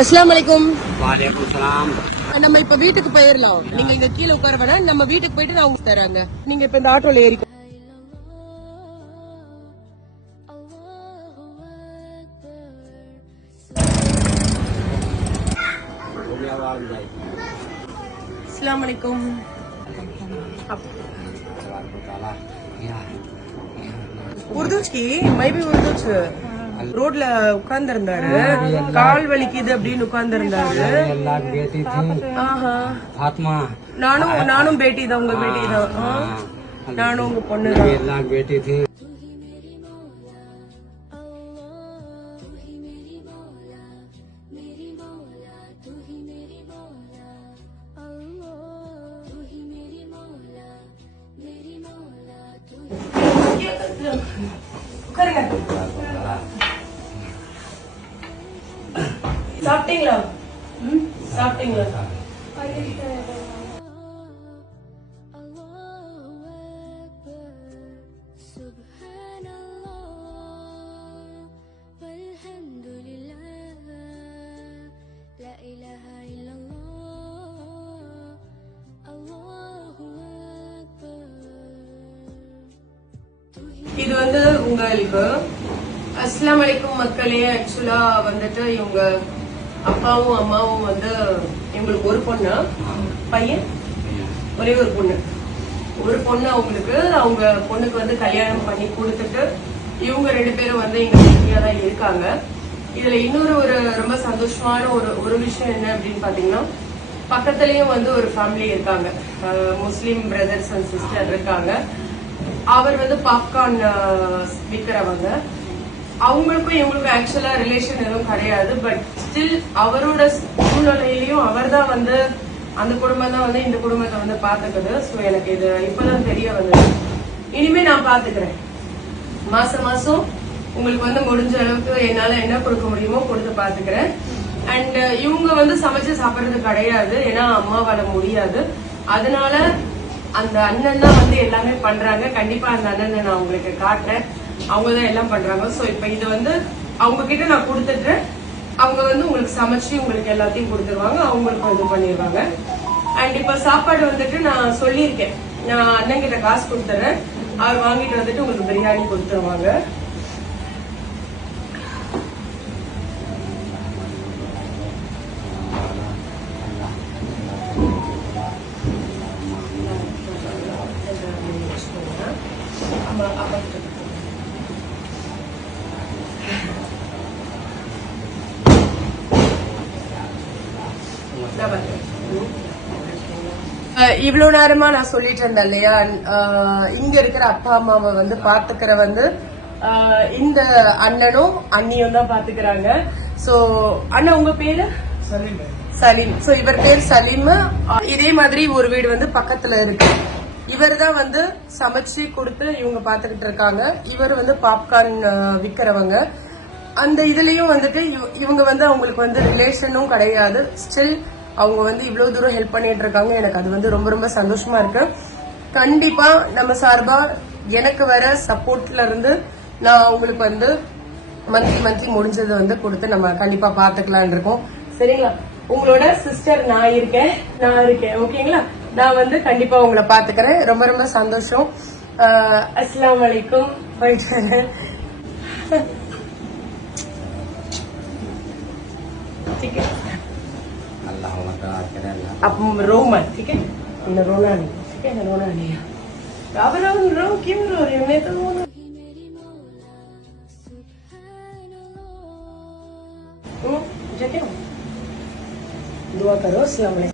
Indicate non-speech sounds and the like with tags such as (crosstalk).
அஸ்ஸலாமு அலைக்கும் वालेकुम सलाम நம்ம இப்ப வீட்டுக்கு போயிடலாம் நீங்க இங்க கீழே உட்கார வேணாம் நம்ம வீட்டுக்கு போயிட்டு நான் உங்களுக்கு தராங்க நீங்க இப்ப இந்த ஆட்டோல ஏறி அஸ்ஸலாமு அலைக்கும் உருதுச்சி மைபி உருதுச்சு ரோட்ல உட்கார்ந்து இருந்தாரு கால் வலிக்குது அப்படின்னு உட்கார்ந்து இருந்தாரு ஆத்மா நானும் நானும் பேட்டி தான் உங்க பேட்டி தான் நானும் உங்க பொண்ணு எல்லாம் பேட்டி உட்காருங்க. சாப்பிட்டீங்களா? ம் சாப்பிட்டீங்களா? இது வந்து உங்களுக்கு அஸ்லாம் வலைக்கும் மக்களே ஆக்சுவலா வந்துட்டு இவங்க அப்பாவும் அம்மாவும் வந்து இவங்களுக்கு ஒரு பொண்ணு பையன் ஒரே ஒரு பொண்ணு. ஒரு பொண்ணு அவங்களுக்கு அவங்க பொண்ணுக்கு வந்து கல்யாணம் பண்ணி கொடுத்துட்டு இவங்க ரெண்டு பேரும் வந்து எங்க இந்தியா தான் இருக்காங்க. இதுல இன்னொரு ஒரு ரொம்ப சந்தோஷமான ஒரு ஒரு விஷயம் என்ன அப்படின்னு பாத்தீங்கன்னா பக்கத்துலயும் வந்து ஒரு ஃபேமிலி இருக்காங்க. அஹ் பிரதர்ஸ் அண்ட் சிஸ்டர் இருக்காங்க. அவர் வந்து பாப்கார்ன் விற்கிறவங்க அவங்களுக்கும் இவங்களுக்கும் ஆக்சுவலா ரிலேஷன் எதுவும் கிடையாது. பட் ஸ்டில் அவரோட சூழ்நிலையிலயும் அவர் தான் வந்து அந்த குடும்பம் தான் வந்து இந்த குடும்பத்தை வந்து பாத்துக்குது ஸோ எனக்கு இது இப்பதான் தெரிய வந்தது. இனிமே நான் பாத்துக்கிறேன் மாசம் மாசம் உங்களுக்கு வந்து முடிஞ்ச அளவுக்கு என்னால என்ன கொடுக்க முடியுமோ கொடுத்து பாத்துக்கிறேன் அண்ட் uh, இவங்க வந்து சமைச்சு சாப்பிடுறது கிடையாது. ஏன்னா அம்மாவால முடியாது. அதனால அந்த அண்ணன் தான் வந்து எல்லாமே பண்றாங்க. கண்டிப்பா அந்த அண்ணனை நான் உங்களுக்கு காட்டுறேன். அவங்க தான் எல்லாம் பண்றாங்க. சோ இப்போ இது வந்து அவங்க கிட்ட நான் கொடுத்துட்டு அவங்க வந்து உங்களுக்கு சமைச்சு உங்களுக்கு எல்லாத்தையும் கொடுத்துருவாங்க. அவங்களுக்கு இது பண்ணிடுவாங்க. அண்ட் இப்போ சாப்பாடு வந்துட்டு நான் சொல்லியிருக்கேன். நான் அண்ணன் கிட்ட காசு கொடுத்துறேன். அவர் வாங்கிட்டு வந்துட்டு உங்களுக்கு பிரியாணி கொடுத்துருவாங்க. ஆமா, அப்பா கிட்ட இவ்வளவு நேரமா நான் சொல்லிட்டு இருந்தேன் இல்லையா? இங்க இருக்கிற அப்பா அம்மாவை வந்து பாத்துக்கிற வந்து இந்த அண்ணனும் அண்ணியும் தான் பாத்துக்கிறாங்க சோ அண்ணா உங்க பேரு? சலீம். சோ இவர் பேர் சலீம். இதே மாதிரி ஒரு வீடு வந்து பக்கத்துல இருக்கு. இவர் தான் வந்து சமைச்சு கொடுத்து இவங்க பாத்துக்கிட்டு இருக்காங்க. இவர் வந்து பாப்கார்ன் விக்கிறவங்க. அந்த இதுலயும் வந்துட்டு இவ- இவங்க வந்து அவங்களுக்கு வந்து ரிலேஷனும் கிடையாது. ஸ்டில் அவங்க வந்து இவ்வளவு தூரம் ஹெல்ப் பண்ணிட்டு இருக்காங்க எனக்கு அது வந்து ரொம்ப ரொம்ப சந்தோஷமா இருக்கு. கண்டிப்பா நம்ம சார்பா எனக்கு வர சப்போர்ட்ல இருந்து நான் உங்களுக்கு வந்து மந்த்லி மந்த்லி முடிஞ்சது வந்து கொடுத்து நம்ம கண்டிப்பா பாத்துக்கலாம் இருக்கோம். சரிங்களா? உங்களோட சிஸ்டர் நான் இருக்கேன். நான் இருக்கேன். ஓகேங்களா? நான் வந்து கண்டிப்பா உங்களை பாத்துக்கிறேன். ரொம்ப ரொம்ப சந்தோஷம். அஸ்லாம் வலைக்கும் போயிட்டு (laughs) आप रो मत ठीक है? न रोना नहीं ठीक है? न रोना नहीं अब रो रो क्यों रो रही हो? मैं तो रोना हूँ, आओ। दुआ करो वालेकुम